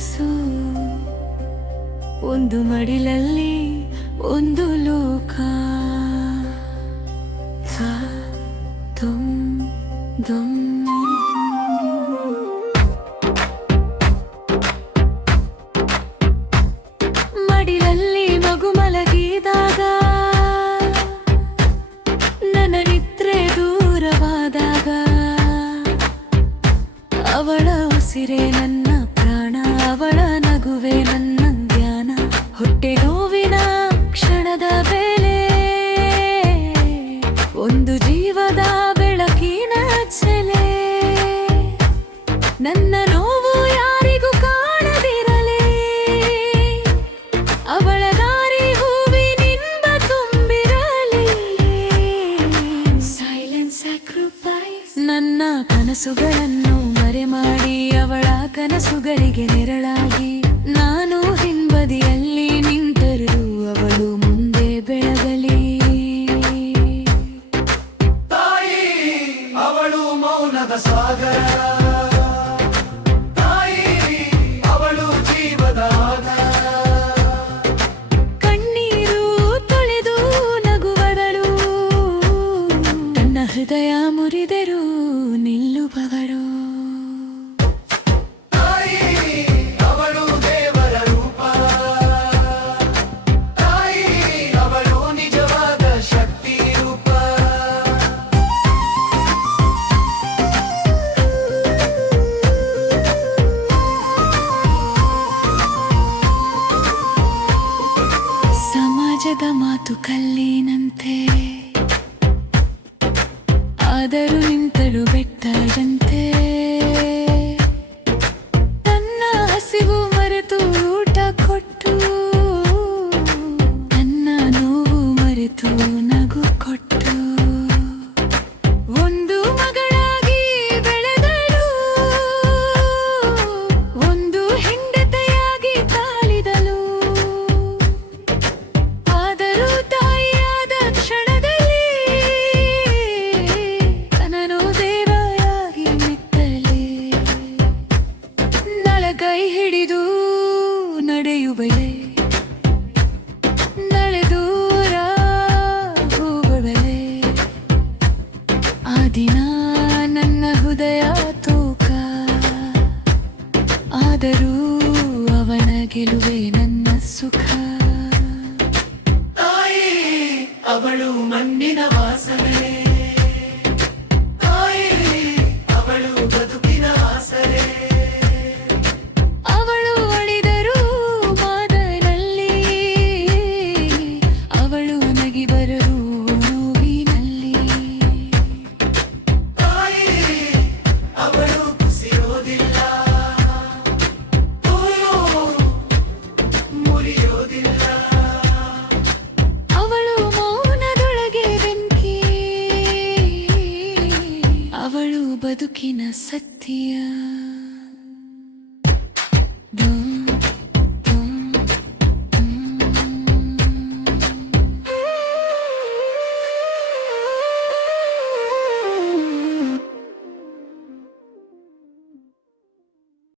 ಕನಸು ಒಂದು ಮಡಿಲಲ್ಲಿ ಒಂದು ಲೋಕ ತುಮ್ ದುಮ್ ಮಡಿಲಲ್ಲಿ ಮಗು ಮಲಗಿದಾಗ ನನ್ನ ನಿದ್ರೆ ದೂರವಾದಾಗ ಅವಳ ಉಸಿರೇ ನನ್ನ ಪ್ರಾಣ ಅವಳ ನಗುವೆ ನನ್ನ ಧ್ಯಾನ ಹೊಟ್ಟೆ ನೋವಿನ ಕ್ಷಣದ ಬೆಲೆ ಒಂದು ಜೀವದ ಬೆಳಕಿನ ಚೆಲೆ ನನ್ನ ನೋವು ಯಾರಿಗೂ ಕಾಣದಿರಲಿ ಅವಳ ದಾರಿ ಹೂವಿನಿಂದ ತುಂಬಿರಲಿ ಸೈಲೆಂಟ್ ಸ್ಯಾಕ್ರಿಫೈಸ್ ನನ್ನ ಕನಸುಗಳನ್ನು ಮರೆ ಮಾಡಿ ಅವಳ ಕನಸುಗಳಿಗೆ ನೆರಳಾಗಿ ನಾನು ಹಿಂಬದಿಯಲ್ಲಿ ನಿಂತರೂ ಅವಳು ಮುಂದೆ ಬೆಳಗಲಿ ತಾಯಿ ಅವಳು ಮೌನದ ಸಾಗರ ತಾಯಿ ಅವಳು ಜೀವದ ಆಧಾರ ಕಣ್ಣೀರು ತೊಳೆದು ನಗುವವಳು ತನ್ನ ಹೃದಯ ಮುರಿದರು ನಿಲ್ಲುವವಳು ತಾಯಿ ಅವಳು ದೇವರ ರೂಪ ತಾಯಿ ಅವಳು ನಿಜವಾದ ಶಕ್ತಿ ರೂಪ ಸಮಾಜದ ಮಾತು ಕಲ್ಲಿನಂತೆ ಆದರೂ ನಿಂತಳು ಬೆಟ್ಟದಂತೆ ತನ್ನ ಹಸಿವು ಮರೆತು ಊಟ ಕೊಟ್ಟು ತನ್ನ ನೋವು ಮರೆತು ನಗು ಕೊಟ್ಟು ಒಂದು ಮಗಳಾಗಿ ಬೆಳೆದಳು ಒಂದು ಹೆಂಡತಿಯಾಗಿ ತಾಳಿದಳು ಆದರೂ ತಾಯಿಯಾದ ಕ್ಷಣದಲ್ಲಿ ತನ್ನನು ದೇವರಾಗಿ ಮೆತ್ತಲೆ ನಳಗೈ ಹಿಡಿದು ನಡೆಯುವಳೆ ನಡೆದೂರ ಹೋಗುವಳೆ ಆ ದಿನ ನನ್ನ ಹೃದಯ ತೂಕ ಆದರೂ ಅವನ ಗೆಲುವೆ ನನ್ನ ಸುಖ ತಾಯಿ ಅವಳು ಮಣ್ಣಿನ ವಾಸನೆ ತಾಯಿ ಅವಳು ಬದುಕಿನ ಆಸರೆ ಅವಳು ಅಳಿದರೂ ಮಾದನಲ್ಲಿ ಅವಳು ನಗಿ ಬರಲು ನೋವಿನಲ್ಲಿ ತಾಯಿ ಅವಳು ಕುಸಿಯೋದಿಲ್ಲ ಮುರಿಯೋದಿಲ್ಲ ಅವಳು ಮೌನದೊಳಗೆ ಬೆಂಕಿ ಅವಳು ಬದುಕಿನ ಸತ್ಯ ಧೂಮ್